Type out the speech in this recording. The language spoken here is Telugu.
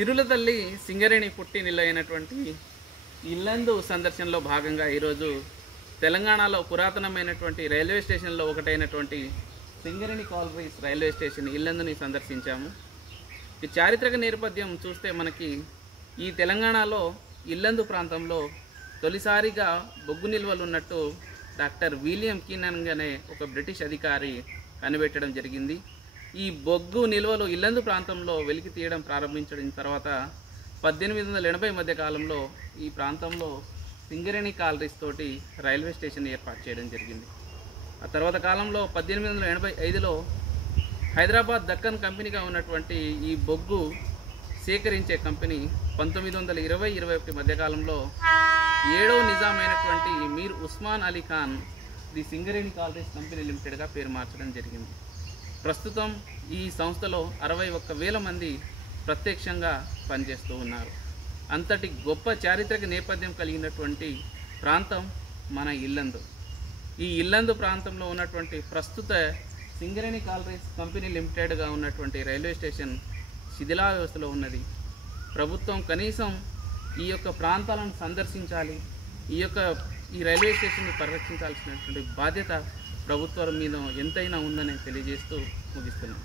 సిరుల తల్లి సింగరేణి పుట్టినిల్లు అయినటువంటి ఇల్లందు సందర్శనలో భాగంగా ఈరోజు తెలంగాణలో పురాతనమైనటువంటి రైల్వే స్టేషన్లో ఒకటైనటువంటి సింగరేణి కాలరీస్ రైల్వే స్టేషన్ ఇల్లందుని సందర్శించాము. ఈ చారిత్రక నేపథ్యం చూస్తే మనకి ఈ తెలంగాణలో ఇల్లందు ప్రాంతంలో తొలిసారిగా బొగ్గు నిల్వలు ఉన్నట్టు డాక్టర్ విలియం కీనన్ అనే ఒక బ్రిటిష్ అధికారి కనిపెట్టడం జరిగింది. ఈ బొగ్గు నిల్వలు ఇల్లందు ప్రాంతంలో వెలికి తీయడం ప్రారంభించడం తర్వాత 1880 మధ్య కాలంలో ఈ ప్రాంతంలో సింగరేణి కాలరీస్ తోటి రైల్వే స్టేషన్ ఏర్పాటు చేయడం జరిగింది. ఆ తర్వాత కాలంలో 1885లో హైదరాబాద్ దక్కన్ కంపెనీగా ఉన్నటువంటి ఈ బొగ్గు సేకరించే కంపెనీ 1920-21 మధ్యకాలంలో 7వ నిజామైనటువంటి Mir Osman Ali Khan the Singareni collieries company లిమిటెడ్గా పేరు మార్చడం జరిగింది. ప్రస్తుతం ఈ సంస్థలో 61,000 మంది ప్రత్యక్షంగా పనిచేస్తూ ఉన్నారు. అంతటి గొప్ప చారిత్రక నేపథ్యం కలిగినటువంటి ప్రాంతం మన ఇల్లందు. ఈ ఇల్లందు ప్రాంతంలో ఉన్నటువంటి ప్రస్తుత సింగరేణి కాలరీస్ కంపెనీ లిమిటెడ్గా ఉన్నటువంటి రైల్వే స్టేషన్ శిథిలావస్థలో ఉన్నది. ప్రభుత్వం కనీసం ఈ యొక్క ప్రాంతాలను సందర్శించాలి, ఈ రైల్వే స్టేషన్ని పరిరక్షించాల్సినటువంటి బాధ్యత ప్రభుత్వం మీద ఎంతైనా ఉందని తెలియజేస్తూ ముగిస్తున్నాం.